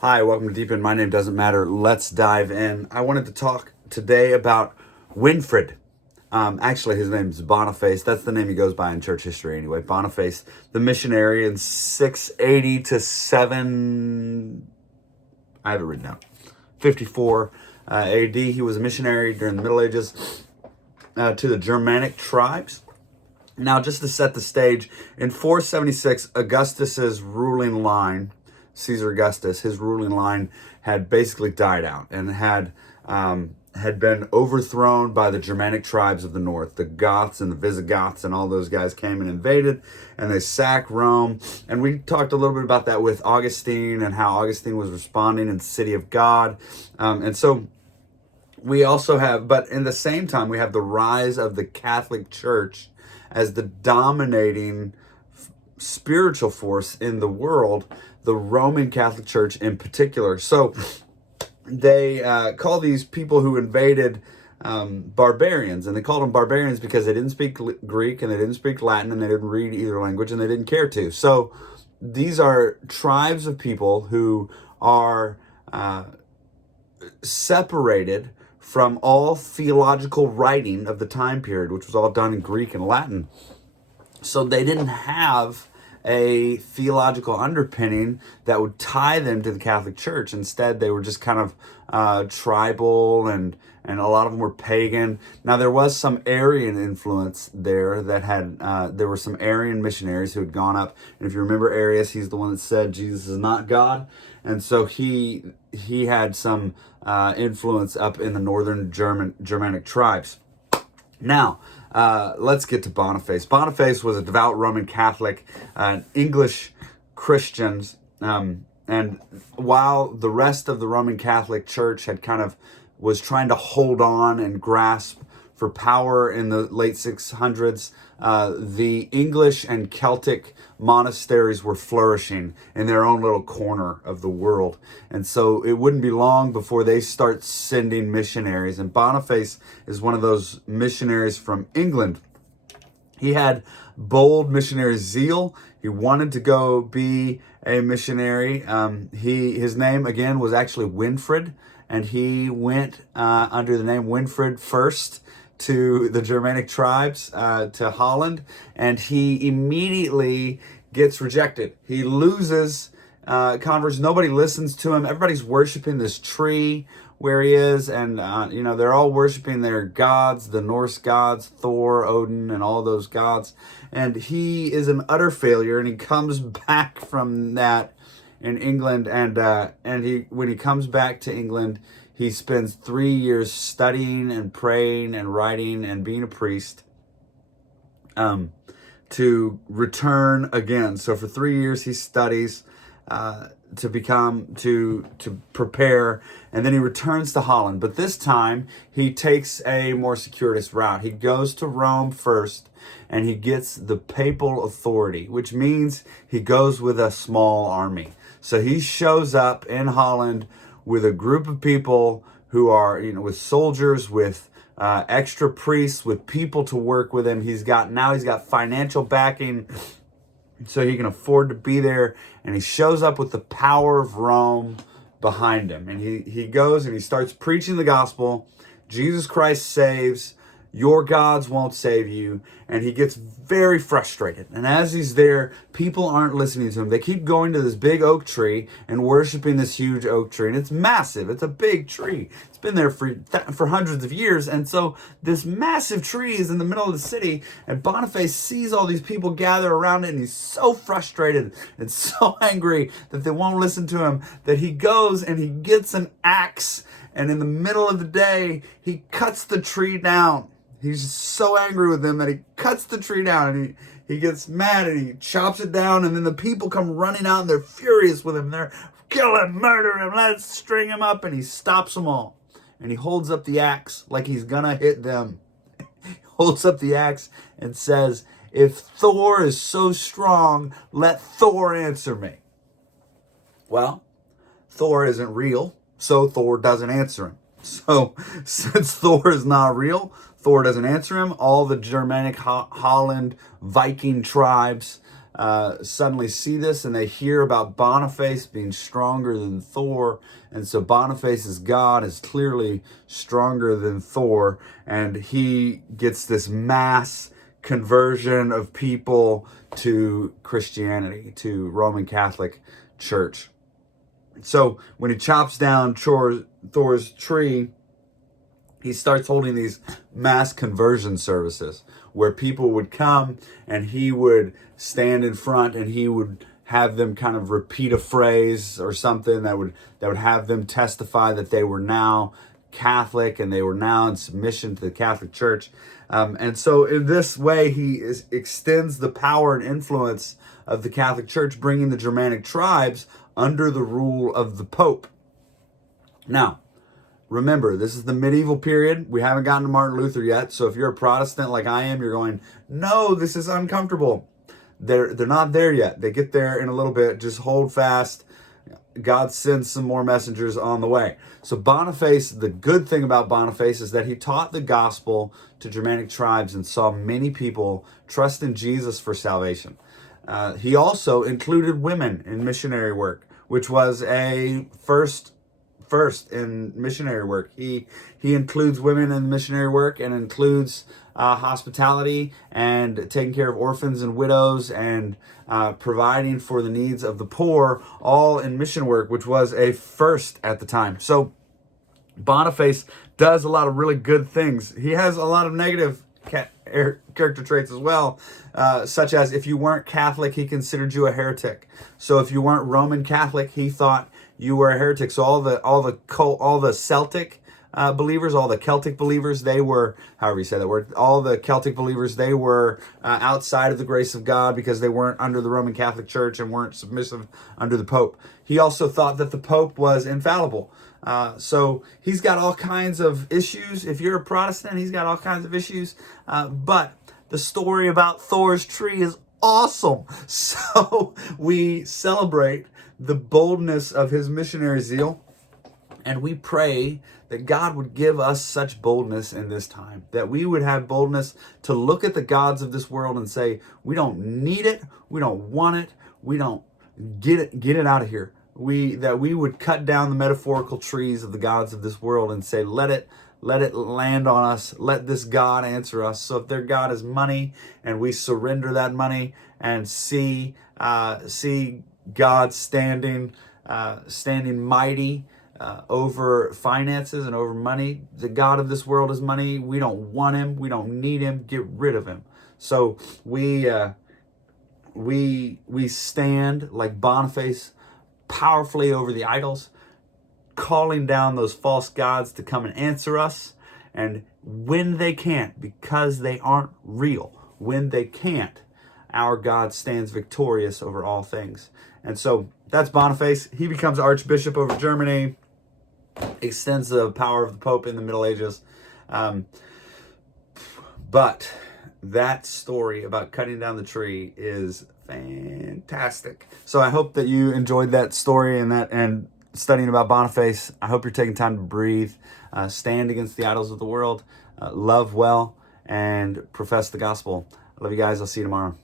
Hi, welcome to Deep In. My name doesn't matter. Let's dive in. I wanted to talk today about Winfrid. Actually, his name's Boniface. That's the name he goes by in church history anyway. Boniface, the missionary in 680 to 7, I have it written down, 54 AD. He was a missionary during the Middle Ages to the Germanic tribes. Now, just to set the stage, in 476, Augustus's ruling line, Caesar Augustus, his ruling line had basically died out and had been overthrown by the Germanic tribes of the north. The Goths and the Visigoths and all those guys came and invaded, and they sacked Rome. And we talked a little bit about that with Augustine and how Augustine was responding in the city of God. And so we also have, but in the same time, we have the rise of the Catholic Church as the dominating spiritual force in the world, the Roman Catholic Church in particular. So they call these people who invaded barbarians, and they called them barbarians because they didn't speak Greek and they didn't speak Latin and they didn't read either language and they didn't care to. So these are tribes of people who are separated from all theological writing of the time period, which was all done in Greek and Latin. So they didn't have a theological underpinning that would tie them to the Catholic Church. Instead, they were just kind of tribal, and a lot of them were pagan. Now, there was some Arian influence there that had, there were some Arian missionaries who had gone up. And if you remember Arius, he's the one that said Jesus is not God. And so he had some influence up in the northern Germanic tribes. Now, let's get to Boniface. Boniface was a devout Roman Catholic, English Christians, and while the rest of the Roman Catholic Church had was trying to hold on and grasp for power in the late 600s, the English and Celtic monasteries were flourishing in their own little corner of the world. And so it wouldn't be long before they start sending missionaries. And Boniface is one of those missionaries from England. He had bold missionary zeal. He wanted to go be a missionary. His name, again, was actually Winfrid, and he went under the name Winfrid first to the Germanic tribes, to Holland, and he immediately gets rejected. He loses converts. Nobody listens to him. Everybody's worshiping this tree where he is, and they're all worshiping their gods, the Norse gods, Thor, Odin, and all those gods. And he is an utter failure, and he comes back from that in England, and when he comes back to England, he spends 3 years studying and praying and writing and being a priest to return again. So for 3 years he studies to prepare, and then he returns to Holland. But this time he takes a more circuitous route. He goes to Rome first, and he gets the papal authority, which means he goes with a small army. So he shows up in Holland with a group of people who are, with soldiers, with extra priests, with people to work with him. He's got financial backing, so he can afford to be there. And he shows up with the power of Rome behind him. And he goes and he starts preaching the gospel. Jesus Christ saves. Your gods won't save you. And he gets very frustrated. And as he's there, people aren't listening to him. They keep going to this big oak tree and worshiping this huge oak tree. And it's massive. It's a big tree. It's been there for hundreds of years. And so this massive tree is in the middle of the city. And Boniface sees all these people gather around it. And he's so frustrated and so angry that they won't listen to him that he goes and he gets an axe. And in the middle of the day, he cuts the tree down. He's so angry with them that he cuts the tree down, and he gets mad and he chops it down, and then the people come running out and they're furious with him. They're, kill him, murder him, let's string him up. And he stops them all. And he holds up the axe like he's gonna hit them. He holds up the axe and says, if Thor is so strong, let Thor answer me. Well, Thor isn't real, so Thor doesn't answer him. So since Thor is not real, Thor doesn't answer him. All the Germanic Holland Viking tribes suddenly see this, and they hear about Boniface being stronger than Thor. And so Boniface's God is clearly stronger than Thor, and he gets this mass conversion of people to Christianity, to Roman Catholic Church. So when he chops down Thor's tree, he starts holding these mass conversion services where people would come and he would stand in front and he would have them kind of repeat a phrase or something that would have them testify that they were now Catholic and they were now in submission to the Catholic Church. And so in this way, he extends the power and influence of the Catholic Church, bringing the Germanic tribes under the rule of the Pope. Now, remember, this is the medieval period. We haven't gotten to Martin Luther yet. So if you're a Protestant like I am, you're going, no, this is uncomfortable. They're not there yet. They get there in a little bit. Just hold fast. God sends some more messengers on the way. So Boniface, the good thing about Boniface is that he taught the gospel to Germanic tribes and saw many people trust in Jesus for salvation. He also included women in missionary work, which was a first in missionary work. He includes women in missionary work and includes hospitality and taking care of orphans and widows and providing for the needs of the poor, all in mission work, which was a first at the time. So Boniface does a lot of really good things. He has a lot of negative character traits as well, such as if you weren't Catholic, he considered you a heretic. So if you weren't Roman Catholic, he thought you were a heretic. So all the Celtic believers, all the Celtic believers, they were, however you say that word, all the Celtic believers, they were outside of the grace of God because they weren't under the Roman Catholic Church and weren't submissive under the Pope. He also thought that the Pope was infallible. So he's got all kinds of issues. If you're a Protestant, he's got all kinds of issues. But the story about Thor's tree is awesome. So we celebrate the boldness of his missionary zeal, and we pray that God would give us such boldness in this time, that we would have boldness to look at the gods of this world and say, we don't need it, we don't want it, we don't get it out of here. That we would cut down the metaphorical trees of the gods of this world and say, let it land on us. Let this God answer us. So if their God is money, and we surrender that money and see God standing mighty over finances and over money. The God of this world is money. We don't want him. We don't need him. Get rid of him. So we stand like Boniface powerfully over the idols, calling down those false gods to come and answer us. And when they can't, because they aren't real, when they can't, our God stands victorious over all things. And so that's Boniface. He becomes Archbishop over Germany, extends the power of the Pope in the Middle Ages. But that story about cutting down the tree is fantastic. So I hope that you enjoyed that story and studying about Boniface. I hope you're taking time to breathe, stand against the idols of the world, love well, and profess the gospel. I love you guys. I'll see you tomorrow.